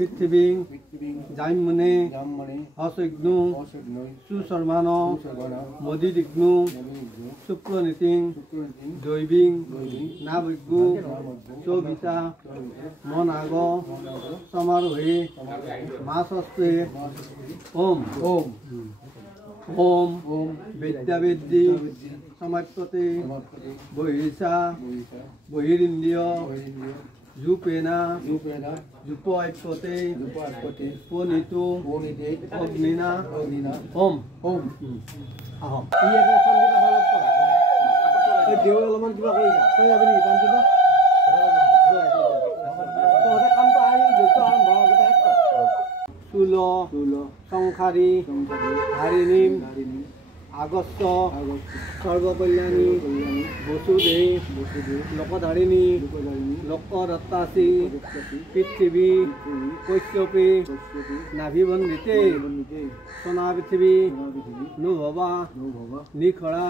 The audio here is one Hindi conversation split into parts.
পৃথিবী জাইমনে হসইগ্নু সুশর্মান মদিদিগ্নু শুক্রনীতি জৈবিং নাবিগ্নু চৌবিতা মনাগ সমারোহে মাসস্তে ওম ওম ওম বিদ্যাবিদ্যি সমাপ্ততে বহিষা বহিরিন্দ্রিয় জুপেনা জুপয়পতে পনিতু অগ্নিনা ওম ওম আহম দেউল অলপমান কিবা কৰিছা তই যাবি নেকি পান কিবা তহঁতে কামটো আৰম্ভ চুল সংসাৰী হাৰিণীম আগষ্ট সর্বকল্যাণী বসুদেব লোকধারিণী লোকদত্তাসী পৃথিবী কৈশ্যপী নাভিবন্দিতে সোনা পৃথিবী নুভবা নিখরা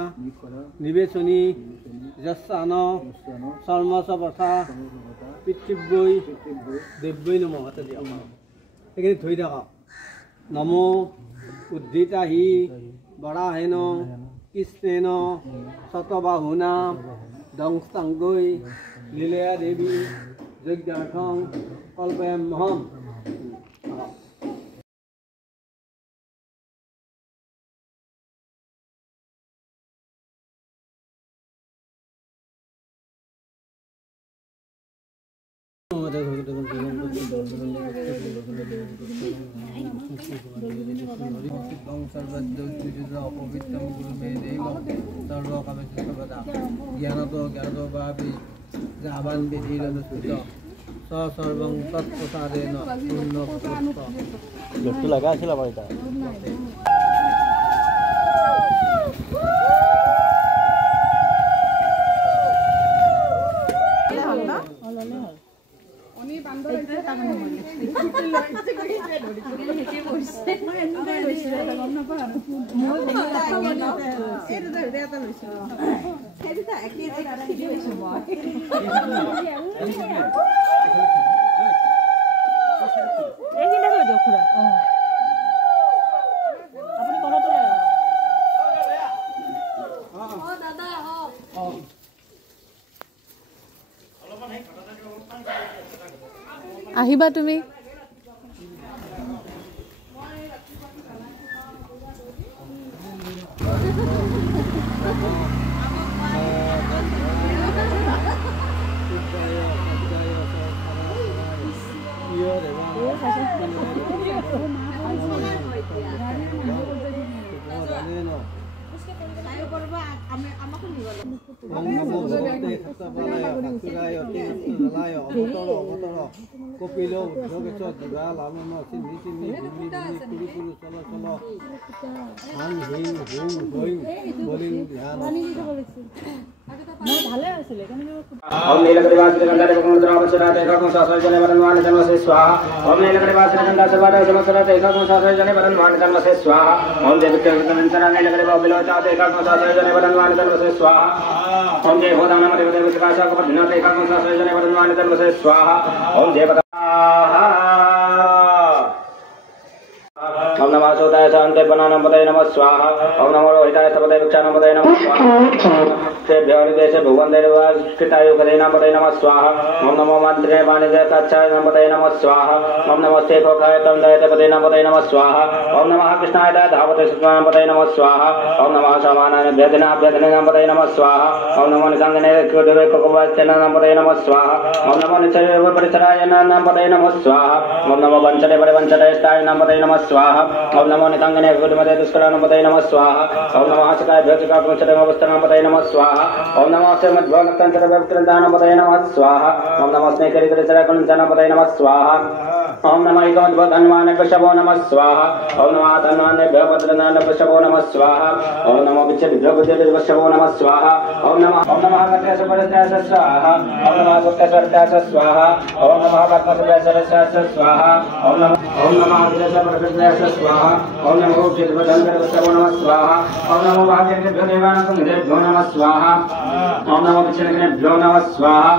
নিবেচনী যস্যান চৰ্মচপথা পৃথিৱ্যৈ দেব্যৈ নমঃ হাতে দিয়া এইখিনি ধৰি থাকক নমো উদ্ধৃতাহি বৰাহেন কৃষ্ণেন শতবাহুনা দংস্তাংগৈ লীলয়া দেৱী যজ্ঞাৰ্থং কল্পয়াম্যহম আহিবা তুমি কপিল উদ্ধবেশ দিবা লালন চিন্ধি চিন্ধি ভূমি ভূমি কুরু কুরু চল চল হাং হিং হুং হইং বলিং ধ্যান ভালে আছিল ओम नीलकंठ गंगाधर भगवंतरावचरात एकाकं शास्त्रजने वरन्वान जन्मसे स्वाहा ओम नीलकंठ गंगाधर जन्मसरात एकाकं शास्त्रजने वरन्वान जन्मसे स्वाहा ओम देवकंचन नीलकंठ बिलोचात एकाकं शास्त्रजने वरन्वान जन्मसे स्वाहा ओम जय भोदानम देवदेव प्रकाशक पद्मनाथ एकाकं शास्त्रजने वरन्वान जन्मसे स्वाहा ओम जय ओम नमः सोताय शांते बनानं पदे नमः स्वाहा ओम नमो रोहिताय सपदे वृक्षानं पदे नमः स्वाहा तेभ्यो हृदयसे भुवन देवाय कृतायो पदे नमः स्वाहा ओम नमो मंत्रे वाणिज्य कच्छाय पदे नमः स्वाहा ओम नमस्ते कोकाय तंदयते पदे नमः स्वाहा ओम नमः कृष्णाय धावते सुत्वान पदे नमः स्वाहा ओम नमः समानाय वेदनाभ्यदने पदे नमः स्वाहा ओम नमो निसंगने कृदवे कोकवास्तेन पदे नमः स्वाहा ओम नमो निचये परिसराय पदे नमः स्वाहा ओम नमो वंचने परिवंचनेष्टाय पदे नमः स्वाहा ओम नमो निसंगने गुरुमते दुष्करान पदे नमः स्वाहा ओम नमः हसकाय भ्यचका पुंचते अवस्थान पदे नमः स्वाहा ओम नमः से मध्वनक्तंचर व्यक्तिदान पदे नमः स्वाहा ओम नमः स्नेहकरितरिचर कुंचन पदे नमः स्वाहा ओम नमः इकमद्वधन्वान पशवो नमः स्वाहा ओम नमः तन्वाने भवद्रनान पशवो नमः स्वाहा ओम नमः विच्छेद्भवद्र पशवो नमः स्वाहा ओम नमः गत्यस परस्यास स्वाहा ओम नमः सत्यस्वर्त्यास स्वाहा ओम नमः पद्मसुभ्यसरस्यास स्वाहा ओम नमः अखिलेश परस्यास स्वाहा ओम नमः चिद्वदंकर पशवो नमः स्वाहा ओम नमः भाग्यभ्यो देवानां नमः स्वाहा ओम नमो विचरणेभ्यो नमः स्वाहा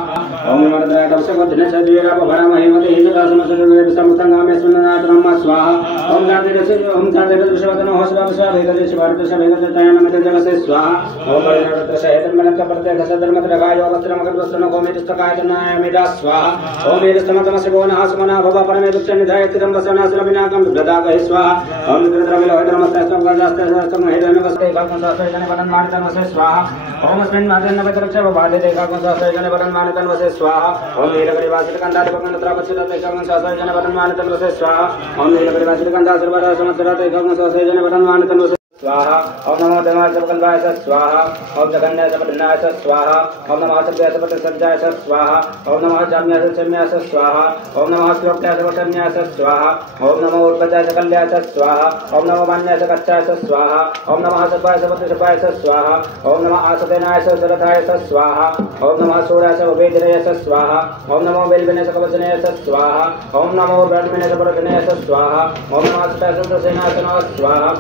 ओम नमः द्रागवसगोधनेशवीरा भवनमहिमते हितदासनसुरवे संगामे सुन्नाथ नमः स्वाहा ओम शांति विश्ववदन होसला विश्व भेगते शिवार्थ से भेगते तयन में जगसे स्वाहा ओम परिणत सहित मन का प्रत्येक सदर मत लगायो वस्त्र मकर वस्त्र को में तकाय तनाय मेरा स्वाहा ओम मेरे समतम शिवोन हासमना भव परमे दुच्च निधाय तिरम वसना सलबिनाकम प्रदा कहि स्वाहा ओम रुद्रमिलो धर्मस्तम गजास्तम हेदन वस्ते भगवंत सजन वदन मानतन वसे स्वाहा ओम अस्मिन् मादन नवतरक्ष बाधे देखा को सजन वदन मानतन वसे स्वाहा ओम नीलगिरिवासित कंदा भगवंत त्रापचित देखा सजन वदन मानतन वसे स्वाहा ओम नीलगिरिवासित कंदा सर्वदा समस्तरा देखा सजन वदन मानतन वसे स्वाहा ओम नमो देवाय सबकल्पाय स्वाहा ओम जगन्नाय सबपन्नाय स्वाहा ओम नमः सत्याय सबसंजाय स्वाहा ओम नमः जाम्याय चम्याय स्वाहा ओम नमः श्लोक्याय सबशन्याय स्वाहा ओम नमो उत्पत्याय सकल्याय स्वाहा ओम नमो मान्याय सकच्चाय स्वाहा ओम नमः सत्वाय सबपतिशपाय स्वाहा ओम नमः आसतेनाय सरथाय स्वाहा ओम नमः सूर्याय सबवेदनाय स्वाहा ओम नमो बेलविनाय सकवचनाय स्वाहा ओम नमो ब्रह्मणे सबरथनाय स्वाहा ओम नमः सत्याय संतसेनाय स्वाहा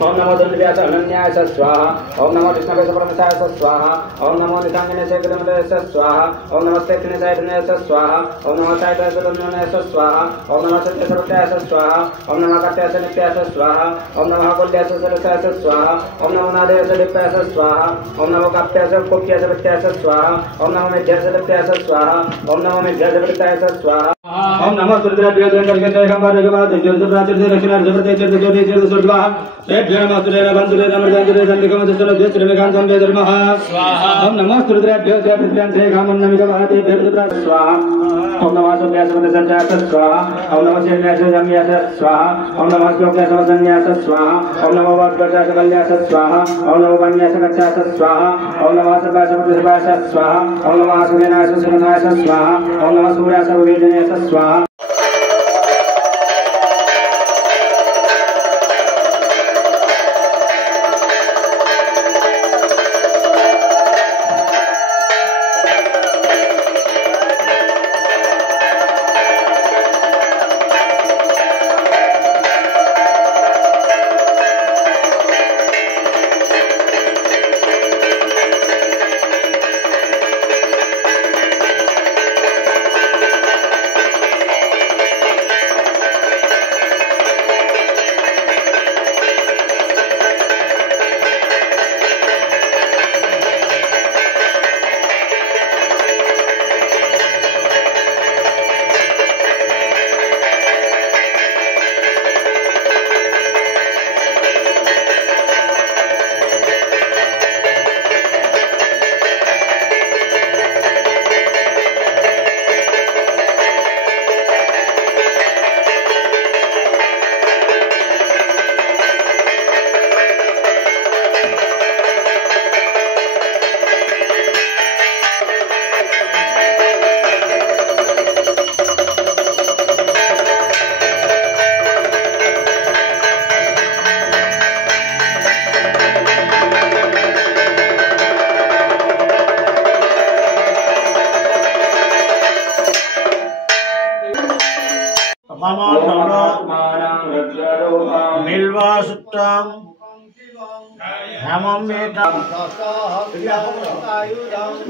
ओम नमो दंडव्यास अनन्याय स्वाहा ओम नमो कृष्णवेश परमसाय स्वाहा ओम नमो निशांगने शेखरमदय स्वाहा ओम नमस्ते सायतनय स्वाहा ओम नमो सायतय सदन्नय स्वाहा ओम नमो सत्य सर्वत्याय स्वाहा ओम नमः कात्याय नित्याय स्वाहा ओम नमः कुल्याय सरसाय स्वाहा ओम नमो नादय लिप्याय स्वाहा ओम नमो कात्याय कोक्याय वित्याय स्वाहा ओम नमो मेध्याय लिप्याय स्वाहा ओम नमो मेध्याय वित्याय स्वाहा ओम नमो रुद्राभ्यो देवगर्गते गंगादेवगवाद ज्योतिप्राचुर्य दक्षिणार्धवते ज्योति ज्योतिर्स्वाहा तेभ्यो नमः सुरेण बंधुरेण अमृतांजले संदिकम दशरथ्य श्रीमेकांत संवेदर्मः स्वाहा ओम नमः रुद्राभ्यो देवगर्गते गंगामन्नमिगवाद देवगर्गते स्वाहा ओम नमः सोम्यासवते संजात स्वाहा ओम नमः शेन्यास जम्यास स्वाहा ओम नमः श्लोक्यास संन्यास स्वाहा ओम नमः वाक्पचास कल्यास स्वाहा ओम नमः वन्यास कच्चास स्वाहा ओम नमः सभास प्रतिभास स्वाहा ओम नमः सुरेनास सुरनास स्वाहा ओम नमः सूर्यास वेदनास स्वाहा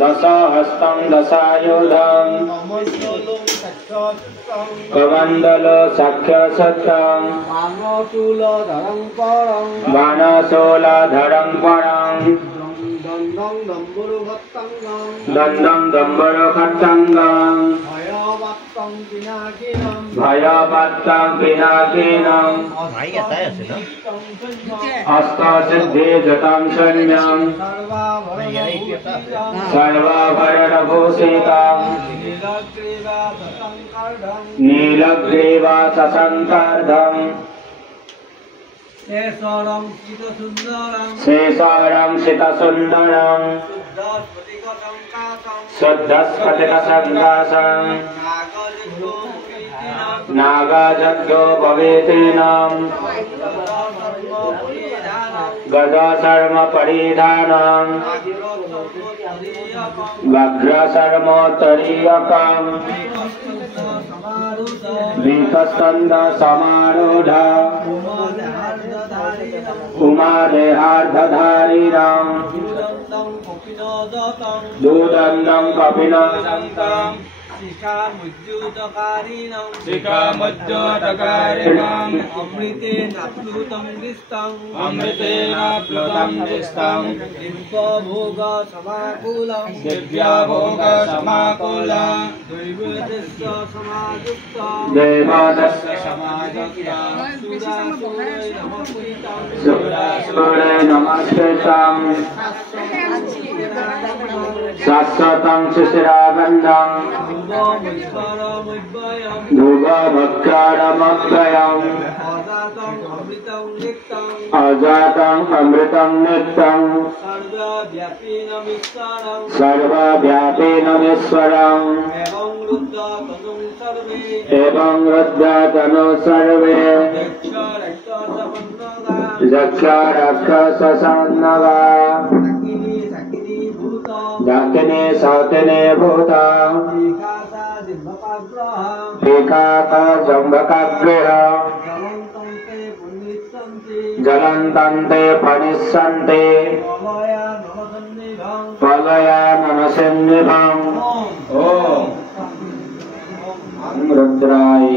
दशहस्तं दशायुधं कमण्डलो सख्यसत्तं बाणशूलधरं परं दण्डं दम्बरखट्टङ्गं भयवत्तं पिनाकिनं हस्तसिद्धिजतं शल्यं सर्वाभरणभूषितं नीलग्रीवासशङ्कर्धं शेषारं सितसुन्दरं शुद्धस्फटिकसङ्काशं नागाजग्योपवेतिनं गदाशर्मपरिधानं वज्रशर्मोत्तरीयकं वीतस्कन्धसमारूढा उमादेहार्धधारिणं दूदन्तं कपिलं शिखामुद्योतकारिणम् अमृतेन प्लुतं दिष्टं दिव्यभोगसमाकुलं दैवतस्य समायुक्तं सुरासुरै नमस्कृतं शाश्वतं सुशिरागन्धं धूपभक्कारमभ्ययम् अजातं अमृतं नित्यं सर्वव्यापिनमीश्वरम् एवं रुद्रतनु सर्वे यक्षरक्षसन्नवा दाकिनी साकिनी भूता एकाकाशम्भकाग्रह जलन्तन्ते फणिष्यन्ते पलयाननसिन्निभम् ॐ रुद्राय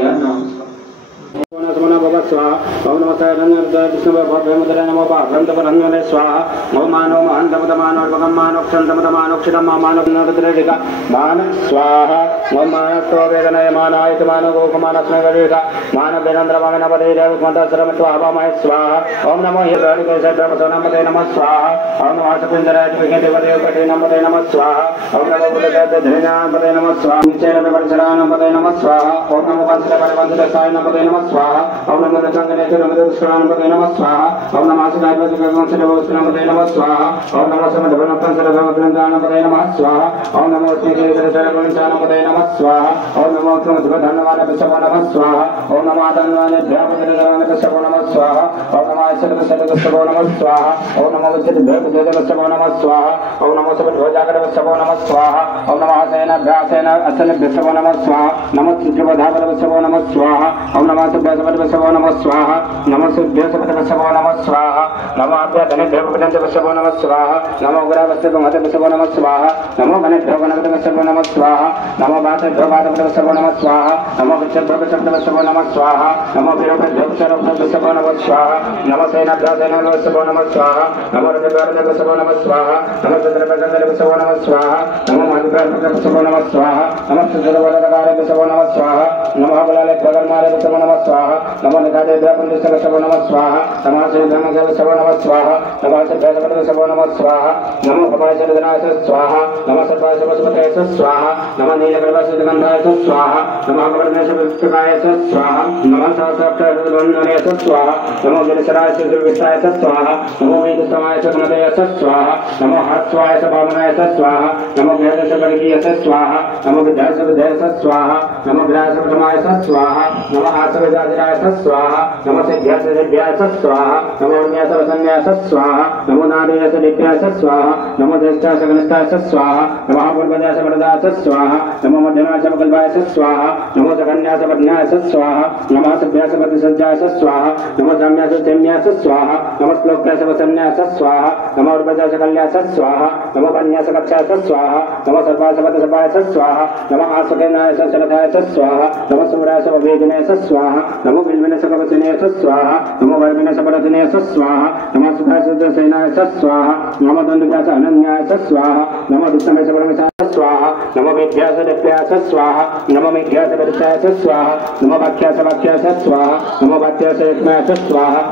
नमः नमो भगवत्स्वाहा ओम नमः सर्वज्ञ विष्णुवे भव्यमुद्रे नमो पात्रन्तपरन्वने स्वाहा ओम मानो महन्तमतमानोर्वकं मानोक्षन्तमतमानोक्षितं मानोन्नतरेडिका मान स्वाहा ओम मानस्तो वेदनय मानायत मानो गोकमानस्मगरेका मानवेन्द्रमानपदेरमतसरमत्वाहवामहे स्वाहा ओम नमो हिरण्यकेशब्रह्मसोनमते नमः स्वाहा ओम नमः सकुन्दराय विघ्नदेवदेवपते नमते नमः स्वाहा ओम नमो बुद्धदेवधृणापते नमः स्वाहा निचेरपरिसरानपते नमः स्वाहा ओम नमो वंशपरिवंशसाय नमते नमः स्वाहा ओम नमो रचंगनेश्वरमदेवस्वरानपते नमः स्वाहा ओम नमः सुधायवंशनमते नमः स्वाहा ओम नमो समधवनपंसरभवग्रन्थानपते नमः स्वाहा ओम नमो स्नेहदेवचरवंशानपते नमः स्वाहा ओम नमो कृमधनवानपशवो नमः स्वाहा ओम नमो आदन्वानेभ्यापतिरवानपशवो नमः स्वाहा ओम नमो शतपशतपशवो नमः स्वाहा ओम नमो उच्चतभ्यपशवो नमः स्वाहा ओम नमो सपद्भोजाकरपशवो नमः स्वाहा ओम नमः सेनाभ्यासेन असनभ्यशवो नमः स्वाहा नमो चित्रपधापरपशवो नमः स्वाहा ओम नमः सुभ्यसपदपशवो नमः स्वाहा नमो सुभ्यसपदपशवो नमः स्वाहा नमो अभ्यधनेभ्यपदपशवो नमः स्वाहा नमो गुरावस्तुमहतपशवो नमः स्वाहा नमो गणेभ्यगणपदपशवो नमः स्वाहा नमो वातभ्यवादपदपशवो नमः स्वाहा नमो वृक्षभ्यपशवो नमः स्वाहा नमो वीरभ्यपशवो नमः स्वाहा नमो सेनाभ्यपशवो नमः स्वाहा नमो रजभ्यपशवो नमः स्वाहा नमो चंद्रभ्यपशवो नमः स्वाहा नमो मधुभ्यपशवो नमः स्वाहा नमो सुदर्शनपशवो नमः स्वाहा नमो बलालेभ्यगणमालेभ्यपशवो नमः स्वाहा नमो निधादेभ्यपशवो नमः स्वाहा नमो श्रीधर्मदेवपशवो नमः स्वाहा नमो सिद्धपशवो नमः स्वाहा नमो कपालचन्द्रनाय स्वाहा नमो सर्वासपशुपतये स्वाहा नमो नीलगर्भसुगन्धाय स्वाहा नमो कवर्णेशपुष्पकाय स्वाहा नमो सहस्राक्षरवन्दनाय स्वाहा नमो गिरिशराय सुविष्टाय स्वाहा नमो वेदसमाय सुमतये स्वाहा नमो हर्षवाय वामनाय स्वाहा नमो वेदसवर्गीय स्वाहा नमो विद्यासुविधये स्वाहा नमो विरासपटमाय स्वाहा नमो आसविदाधिराय स्वाहा नमो सिद्ध्यासदिभ्याय स्वाहा नमो उन्यासवसन्याय स्वाहा नमो नादेयसदिभ्याय स्वाहा नमो ज्येष्ठासगनिष्ठाय स्वाहा नमो पूर्वजासवरदाय स्वाहा नमो मध्यमासवकल्पाय स्वाहा नमो सगन्यासवज्ञाय स्वाहा नमो सभ्यासपतिसज्जाय स्वाहा नमो साम्यासजन्याय स्वाहा नमो श्लोक्यासवसन्याय स्वाहा नमो उर्वजासकल्याय स्वाहा नमो कन्यासकक्षाय स्वाहा नमो सर्वासपतिसपाय स्वाहा नमो आसुकेनाय संसलताय स्वाहा नमो सूरासववेदिनाय स्वाहा नमो बिल्विनसकवचनाय स्वाहा नमो वर्मिनसपरदिनाय स्वाहा नमो सुखासुदसेनाय स्वाहा नमो दण्डव्यास अनन्याय स्वाहा नमो दुष्टमेशपरमेशाय स्वाहा नमो विद्यासदिभ्यास स्वाहा नमो मेघ्यासपरिचाय स्वाहा नमो वाक्यासवाक्याय स्वाहा नमो वाक्यासयज्ञाय स्वाहा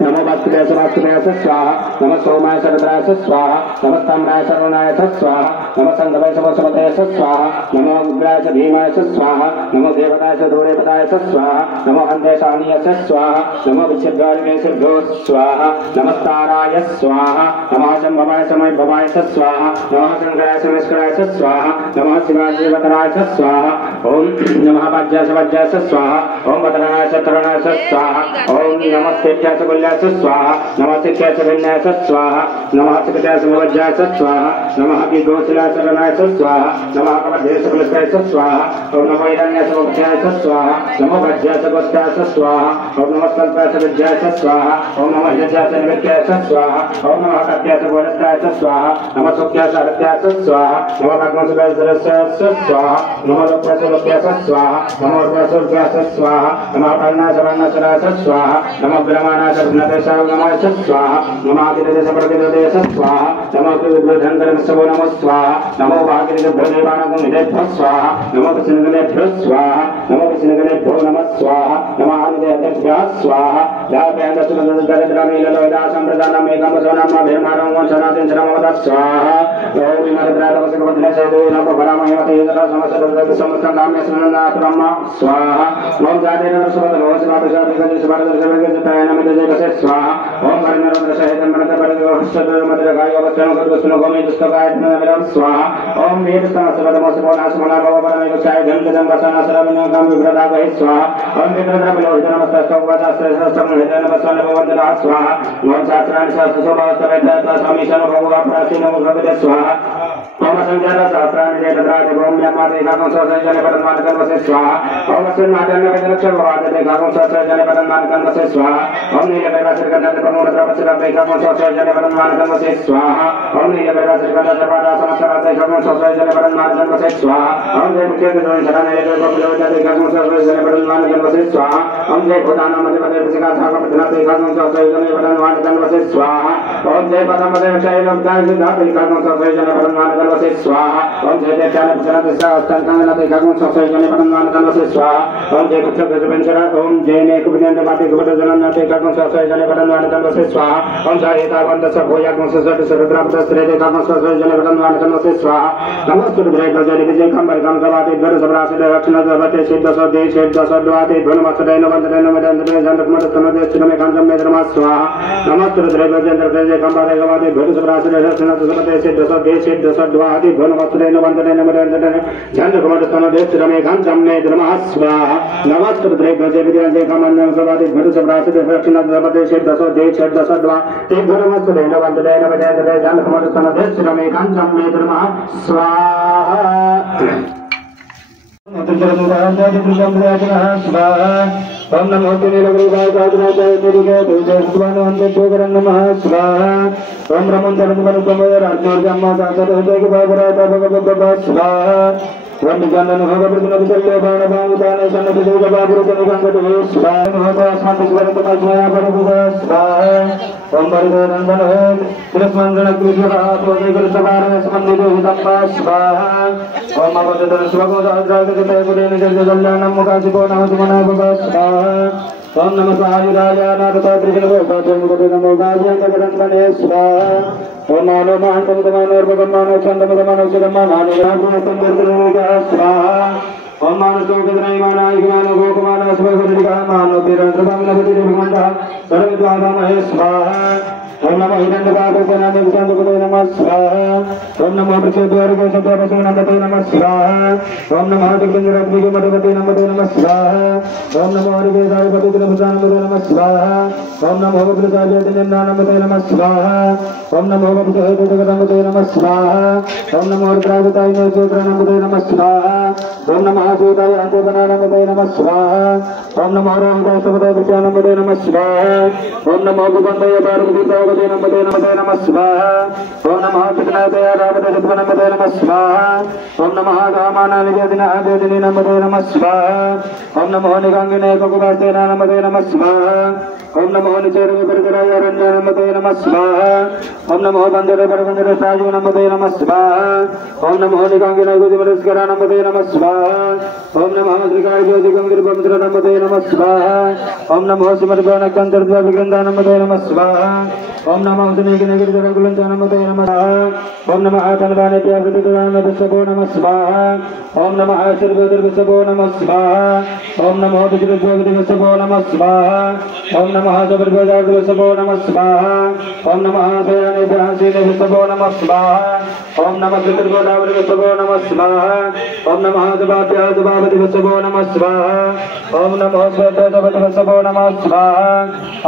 नमो वास्तुव्यास स्वाहा नमो सोमाय सरद्राय स्वाहा नमो ताम्राय सर्वनाय स्वाहा नमो संगमय समसमतय स्वाहा नमो उग्राय भीमाय स्वाहा नमो देवताय दूरेपताय स्वाहा नमो अन्धेशानीय स्वाहा नमो विच्छेद्वारिकेशभ्यो स्वाहा नमस्ताराय स्वाहा नमः शम्भवाय समयभवाय स्वाहा नमः शंकराय समेश्वराय स्वाहा नमः शिवाय शिवतराय स्वाहा ओम नमः वाज्याय स्वाहा ओम वदनाय तरुणाय स्वाहा ओम नमस्ते विद्यास स्वाहा नमः शिक्षास विन्यास स्वाहा नमः शिक्षास विवज्यास स्वाहा नमः विगोचलास रणास स्वाहा नमः कमध्यस कुलस्तास स्वाहा ओम नमो हिरण्यास वक्षास स्वाहा नमो वज्यास गोष्ठास स्वाहा ओम नमः कल्पास विद्यास स्वाहा ओम नमः हिरण्यास निविद्यास स्वाहा ओम नमः कत्यास गोष्ठास स्वाहा नमः सुख्यास हत्यास स्वाहा नमः भगवंसुदास स्वाहा नमः लोकयास स्वाहा नमः वर्षोर्व्यास स्वाहा नमः कर्णास वर्णसरास स्वाहा नमः ब्रह्मणास ब्रह्मदेशाय नमः स्वाहा नमः अखिलदेश प्रदेश स्वाहा नमः विद्वधंकरमसवो नमः स्वाहा नमो भागीरथदेवानागमिदेभ्यः स्वाहा नमः कृष्णगणेभ्यो स्वाहा नमः कृष्णगणेभ्यो नमः स्वाहा नमः आदिदेवतेभ्यः स्वाहा दापयान्दसुरदरामीललोयदासम्प्रदानमेकमसोनाम भेमानं वंशनादिं शरणमवद स्वाहा ओम विमरद्रातवसकवद्रसेदोनपरामयमते यदा समस्तदर्द समस्तनाम्य स्मरणात्मम स्वाहा ओम जातेन सर्वदलोसमापशादिगजसभारदर्शवगजतायनमिदजगसे स्वाहा ओम वर्णरद्रसहितं मनतपरिगोष्ठदमद्रगायोगस्त्वगोमे दुष्टगायत्नमिदं स्वाहा ओम वेदस्तमसवदमोसपोनासमनाभवपरमेकक्षाय गंगदं वसनासरमिनगं विभ्रदागहि स्वाहा ओम विभ्रद्रविलोचनमस्तकवचस्त्रसमहितनमस्वनभवन्दना स्वाहा ओम शास्त्राणि शास्त्रशोभास्तवेतसमीशनभगवाप्राचीनमुखविद स्वाहा ओम संजाता शास्त्राणि देवद्राते भौम्यमाते कामं स्वसंजनपदन्मानकन्वसे स्वाहा ओम अस्मिन्नाट्यन्नपदलक्षभवादते कामं स्वसंजनपदन्मानकन्वसे स्वाहा ओम नीलकैलासकन्धप्रमोदप्रपश्चिलते कामं स्वसंजनपदन्मानकन्वसे स्वाहा ओम नीलकैलासकन्धप्रपादासमस्तराते कामं स्वसंजनपदन्मानकन्वसे स्वाहा ओम जयमुख्येन्द्रशरणेन्द्रकपिलोचते कामं स्वसंजनपदन्मानकन्वसे स्वाहा ओम जय भूतानामधिपतिर्सिकासाकपतिनाते कामं स्वसंजनपदन्मानकन्वसे स्वाहा ओम जय पदमदेवशैलब्धायसिद्धाते कामं स्वसंजनपदन्मानकन्वसे स्वाहा ओम जय देवचानपचनतिस्रास्तंकानते कामं स्वसंजनपदन्मानकन्वसे स्वाहा ओम जय कुक्षप्रजपंचरा ओम जय नेकुभिनन्दमाते कुपटजनन्नाते कामं स्वसंजनपदन्मानकन्वसे स्वाहा ओम सायेतावन्तसभोयागं ससटसरुद्रापतस्त्रेते कामं स्वसंजनपदन्मानकन्वसे स्वाहा नमस्तुभ्रे गजरिविजय कम्बरकं सवाते भरसभरासिदक्षिणसभते सिद्धसोदे सिद्धसद्वाते ध्वनमस्तदेन वन्ददेन मदन्दते जन्तकुमतस्तनदे स्थिरमेकान्तमेधर्मा स्वाहा नमस्तुभ्रे गजेन्द्रतेजे कम्बरे गवाते भरसभरासिदक्षिणसभते सिद्धसोदे सिद्धसद्वाते ध्वनमस्तदेन वन्ददेन मदन्दते जन्तकुमतस्तनदे स्थिरमेकान्तमेधर्मा स्वाहा नमस्तुभ्रे गजेन्द्रतेजे कम्बरे गवाते भरसभरासिदक्षिणसभते सिद्धसोदे सिद्धसद्वाते ध्वनमस्तदेन वन्ददेन मदन्दते जन्तकुमतस्तनदे स्थिरमेकान्तमेधर्मा स्वाहा ओम नमो नीलग्रीवाय नमः स्वाहा ओम रमोचरत्मनुपमयराज्ञोर्जम्मा स्वाहा ओम निगंधन ओम परिदोनंदन स्वाहा ओम अवदन स्वगोदाग्रगतयपुरेण मुखासिको नमः स्वाहा ओम नमः स्वाहा स्वाहा ओम मानो मानतमतमानोर्भगमानो छन्दमतमानो सुदमानो स्वाहा ओम मानसोकद्रैमानायिमानो गोकुमानो स्वगोदिकामानो तिरंत्रभामनपतिर्भगवन्तः सर्वद्वादामहे स्वाहा ओम नमो हिरण्यपादोपनामिकन्दकुते नमः स्वाहा ओम नमो वृक्षद्वारकोशद्वारसोनमते नमः स्वाहा ओम नमो दिग्गंजरत्मिकमधुमते नमः स्वाहा ओम नमो हरिकेशायपतित्रभुजानमते नमः स्वाहा ओम नमो वक्रसायतिनिन्नानमते नमः स्वाहा ओम नमो वक्रसहैतजगदमते नमः स्वाहा ओम नमो रुद्रावतायिनेश्वरनमते नमः स्वाहा ओम नमः सूताय अंतोपनानमते नमः स्वाहा ओम नमो रोहितासमते विषयानमते नमः स्वाहा ओम नमो गुबन्धय पार्वतीतावते नमते नमः स्वाहा ओम नमः कृष्णावते रावते सत्वनमते नमः स्वाहा ओम नमः कामानानिवेदिनी नमते नमः स्वाहा ओम नमो निगांगिने ककुवास्ते नमते नमः स्वाहा ओम नमो निचेरवे परिचराय अरण्य नमते नमः स्वाहा ओम नमो बंदरे परबंदरे साजु नमते नमः स्वाहा ओम नमो निगांगिने गुदिमरस्करा नमते नमः स्वाहा ओम नमः श्रीकाय ज्योतिगंगिरपवित्र नमते नमः स्वाहा ओम नमो सिमरभवनकंतर्द्वविगंधा नमते नमः स्वाहा ओम नमः उदनेगिनगिरिधरकुलञ्चनमते नमः ओम नमः तन्वानेभ्यः प्रतिदानमदस्सभो नमः स्वाहा ओम नमः सर्वदर्भसभो नमः स्वाहा ओम नमः विजृद्भोगिदिवसभो नमः स्वाहा ओम नमः सबर्भजादिवसभो नमः स्वाहा ओम नमः सयानेभ्यः सीनेभ्यसभो नमः स्वाहा ओम नमः चतुर्गोदावरिवसभो नमः स्वाहा ओम नमः सभाभ्यः सभापतिवसभो नमः स्वाहा ओम नमः स्वतः नमः स्वाहा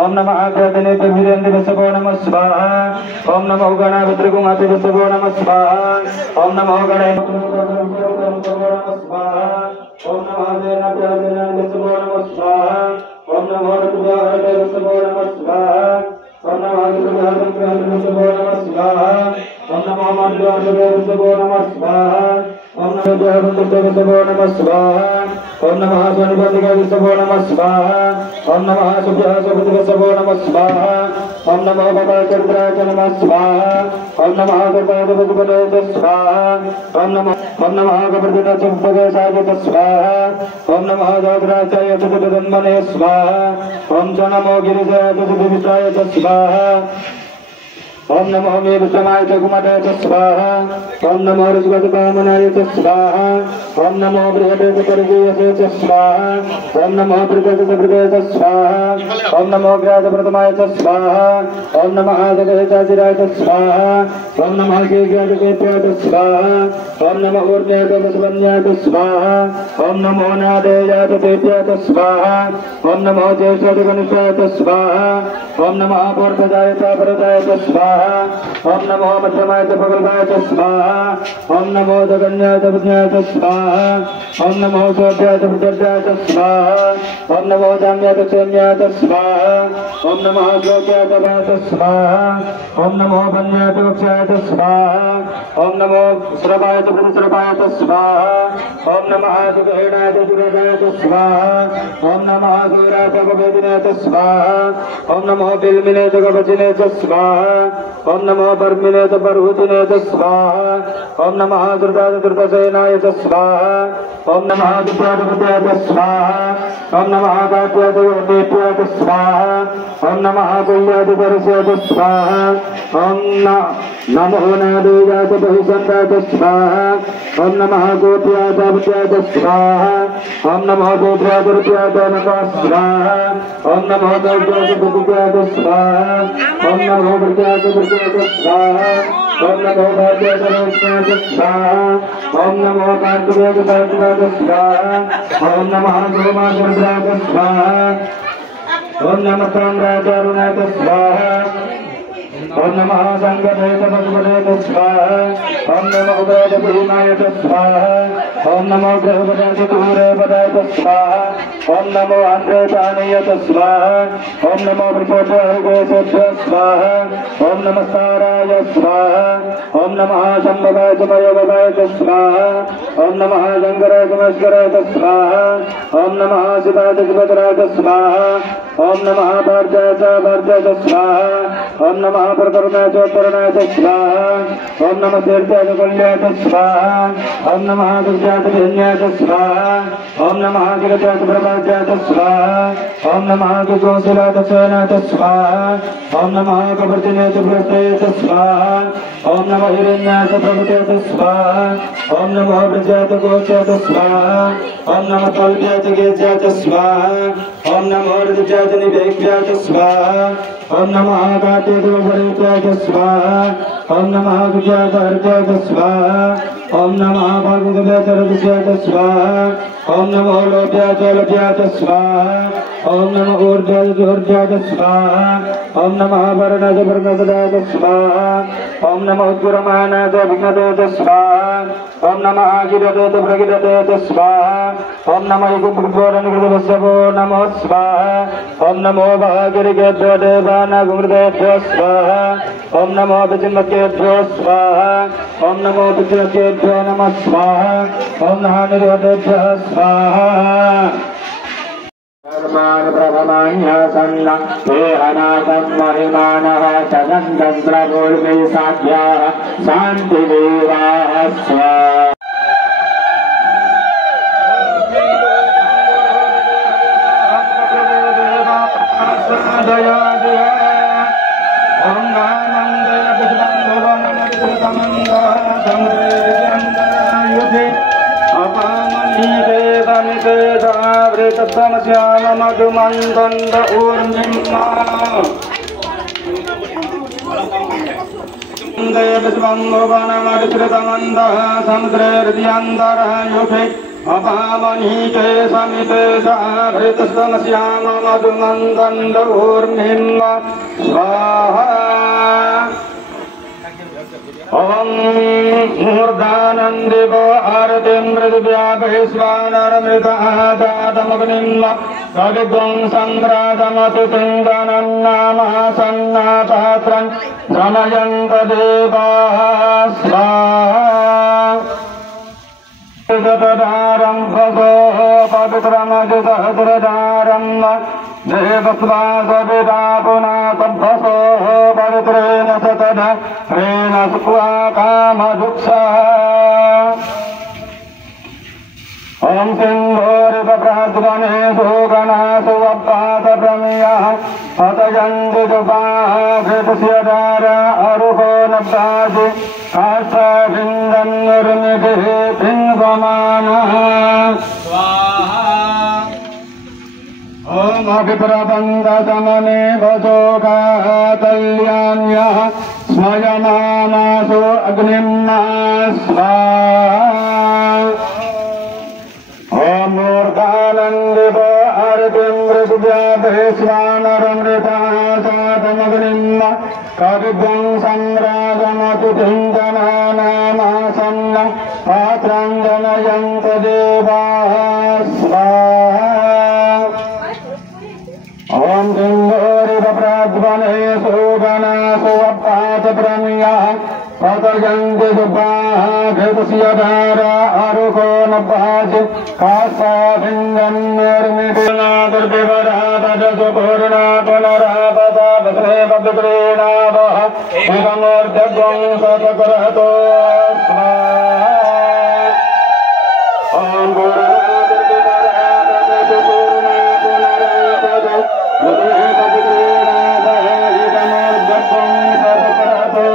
ओम नमः आज्ञातनेभ्यः नमः स्वाहा ओम नमो गणाभिद्रगुमातिवसभो नमः स्वाहा ओम नमो गणेभ्यः स्वाहा ओम नमः जयनाभ्यः नमः स्वाहा ओम नमो ऋतुभ्यः नमः स्वाहा ओम नमः ऋतुभ्यः नमः स्वाहा ओम नमो माध्याभ्यः नमः स्वाहा ओम नमो देहबन्धुभ्यः नमः स्वाहा ओम नमः स्वनिबन्धिकाभ्यः नमः स्वाहा ओम नमः सुभ्यः सुभृतिभ्यः नमः स्वाहा ओम नमो भगवचरित्राय नमः स्वाहा ओम नमः सर्वाधिपतिपदये स्वाहा ओम नमः कपर्दितचुम्बकेशाय स्वाहा ओम नमः जागराचाय चतुर्जन्मने स्वाहा ओम च नमो गिरिजाय चतुर्विशाय स्वाहा ओम नमो मेरुसमाय च कुमताय च स्वाहा ओम नमो ऋषभकामनाय च स्वाहा ओम नमो बृहते च परिगीयसे च स्वाहा ओम नमो बृहते च स्वाहा ओम नमो व्यासप्रथमाय च स्वाहा ओम नमः जगहेताचिराय च स्वाहा ओम नमः केज्ञातकेभ्याय च स्वाहा ओम नमो ऊर्ध्याय च वसवन्याय च स्वाहा ओम नमो नादेयाय च तेभ्याय च स्वाहा ओम नमो ज्येष्ठादिगणेशाय च स्वाहा ओम नमः पूर्वजाय च परजाय च स्वाहा ओम नमो मध्यमाय च भगवताय च स्वाहा ओम नमो जगन्याय च विज्ञाय च स्वाहा ओम नमो सोभ्याय च प्रचर्याय च स्वाहा ओम नमो जाम्याय च क्षेम्याय च स्वाहा ओम नमः श्लोक्याय च वाय च स्वाहा ओम नमो वन्याय च वक्षाय च स्वाहा ओम नमो श्रवाय च प्रतिश्रवाय च स्वाहा ओम नमः सुगहेणाय च सुरजाय च स्वाहा ओम नमः सूराय च गवेदिनाय च स्वाहा ओम नमो बिल्मिने च गवचिने च स्वाहा ओम नमो बर्मिने च बर्हुतिने च स्वाहा ओम नमः दुर्गाय दुर्गसेनाय च स्वाहा ओम नमः दुर्गाय च स्वाहा ओम नमः कात्याय च योगेभ्याय च स्वाहा ओम नमः कुल्याय च परस्याय च स्वाहा ओम नमो नादेयाय च बहिषन्दाय च स्वाहा ओम नमः गोप्याय च विद्याय च स्वाहा ओम नमो गोप्याय च रुद्राय च नमः स्वाहा ओम नमो गौड्याय च बुद्धियाय च स्वाहा ओम नमो वृद्धाय च स्वाहा ओम नमो भाग्याय च रोषणाय च स्वाहा ओम नमो कांतव्याय च कांतव्याय च स्वाहा ओम नमः सोमाय च रुद्राय च स्वाहा ओम नमः ताम्राय च अरुणाय च स्वाहा ओम नमः संगताय च भगवते च स्वाहा ओम नमो उदयाय च भीमाय च स्वाहा ओम नमो ग्रहपदाय च दूरेपदाय च स्वाहा ओम नमो आंध्राय च आनेय च स्वाहा ओम नमो वृषभेभ्यः स्वाहा ओम नमः साराय स्वाहा ओम नमः शम्भवाय च मयोभवाय च स्वाहा ओम नमः शंकराय च मस्कराय च स्वाहा ओम नमः शिवाय च शिवतराय च स्वाहा ओम नमः भर्जाय च भर्जाय च स्वाहा ओम नमः परतरुणाय च तरुणाय च स्वाहा ओम नमः तीर्थाय च कुल्याय च स्वाहा ओम नमः दुर्गाय च भिन्याय च स्वाहा ओम नमः गिरिजाय च प्रभाजाय च स्वाहा ओम नमः गोशिलाय च सेनाय च स्वाहा ओम नमः कपर्दिने च बृहस्पतये च स्वाहा ओम नमः हिरण्याय च प्रभुते च स्वाहा ओम नमः वृज्याय च गोच्याय च स्वाहा ओम नमः तल्प्याय च गेज्याय च स्वाहा ओम नमः ऋजुजाय च निवेक्ष्याय च स्वाहा ओम नमः कात्याय च वरेत्याय च स्वाहा ओम नमः गुज्याय च हर्याय च स्वाहा ओम नमः भागवताय च रजस्याय च स्वाहा ओम नमः लोभ्याय च लभ्याय च स्वाहा ओम नमः ऊर्ध्याय च ऊर्ध्याय च स्वाहा ओम नमः वर्णाय च वर्णपदाय च स्वाहा ओम नमः उद्गुरमाणाय च विघ्नताय च स्वाहा ओम नमः गिरते च प्रगिरते च स्वाहा ओम नमः गुरुगोरनिकृतवस्सवो नमः स्वाहा ओम नमो भागिरिकेभ्यो देवानागुमृतेभ्यो स्वाहा ओम नमो विचिन्मकेभ्यो स्वाहा ओम नमो विचिन्मकेभ्यो नमः स्वाहा ओम नमः निरोधेभ्यः स्वाहा कर्मान् प्रभमान्यासन्न देहनाथं महिमानः सदन्तं प्रभुर्मे साध्याः शान्तिदेवाः स्वाहा ओम भेतस्तमस्याम मधुमन्दन्द ऊर्मिम्मा विश्वं भुवनमधिश्रितमन्दः समुद्रे हृदयान्तरः युगे अपामनीके समिते भृतस्तमस्याम मधुमन्दन्द ऊर्मिम्मा स्वाहा ओम मूर्धानन्दिवो आरतिं मृदुव्यापहिस्वानरमृत आदातमग्निं कविद्वं सम्राजमतु चिन्तनन्नामः सन्नापात्रं समयन्त देवाः स्वाहा जतदारं भगोः पवित्रमजितहृदारं देवस्वासविदा पुनातभसोः पवित्रेण सतद ह्रेण सुक्वा कामजुक्सः ॐ सिंहोरिपप्राद्वने सुगणासु वप्पातप्रमेयः पतयन्ति जुबाः घृतस्यदार अरुहो नब्दासि काष्ठभिन्दन्निर्मितिः पिन्वमानः स्वाहा ॐ अभिप्रबन्धसमने भजोगाः कल्याण्यः स्मयमानासु अग्निम्ना स्वाहा ॐ मूर्धानन्दिवो आरतिं मृदुव्यापहिस्वानरमृतः सातमग्निं कविद्वं सम्राजमतु चिन्तनानामासन्न पात्रं जनयन्त देवाः स्वाहा ॐ सिंहोरिपप्राद्वने सुगणासु वप्पातप्रमेयः पतयन्ति जुबाः घृतस्यदार अरुको नब्दासि काष्ठभिन्दन्निर्मितिर्विवरादजसु पूर्णा पुनरापदा भद्रेव विक्रीणावः इदमूर्धध्वं सतकुरतो स्वाहा ॐ पूर्णादर्विवरादजसु पूर्णा पुनरापदा भद्रेव विक्रीणावः इदमूर्धध्वं सतकुरतो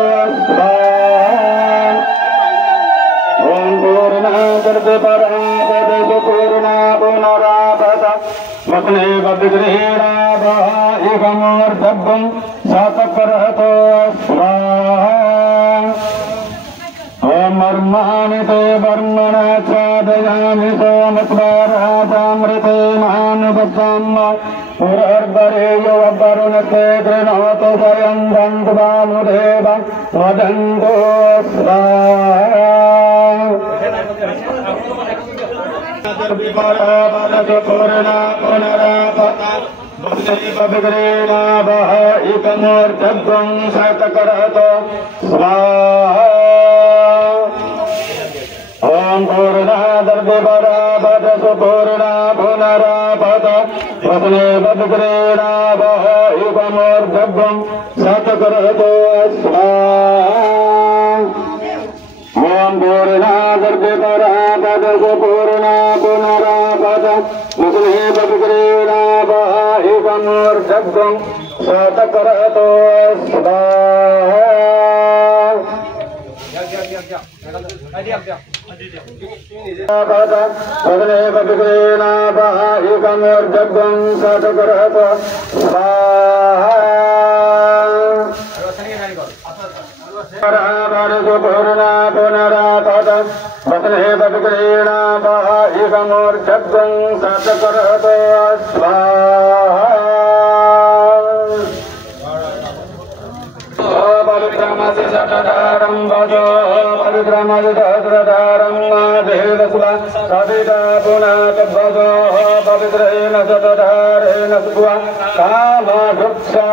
पूर्णादर्विवरादजसु पूर्णा पुनरापदा भद्रेव विक्रीणावः इदमूर्धध्वं सतकुरतो स्वाहा ॐ मर्माणि ते वर्मण चादयामि सोमस्वाराजामृते महानुपस्सम् पुरर्वरेयो वरुणते गृणोतु स्वयं दन्तुवामुदेव वदन्तु स्वाहा पूर्णा पुनरापदा भद्रेव विक्रीणावः इदमूर्धध्वं सतकुरतो स्वाहा ॐ पूर्णादर्विवरादजसु पूर्णा पुनरापदा भद्रेव विक्रीणावः इदमूर्धध्वं सतकुरतो स्वाहा ॐ पूर्णादर्विवरादजसु पूर्णा पुनरापदा भद्रेव विक्रीणावः इदमूर्धध्वं सतकुरतो स्वाहा भद्रेव विक्रीणावः इदमूर्धध्वं सतकुरतो स्वाहा पूर्णा पुनरापदा भद्रेव विक्रीणावः इदमूर्धध्वं सतकुरतो स्वाहा पवित्रमसिषट्धारं भजो पवित्रमसिषट्धारं देवस्वा कविता पुनः भजो पवित्रेण शतधारेण सुवा कामवृक्षः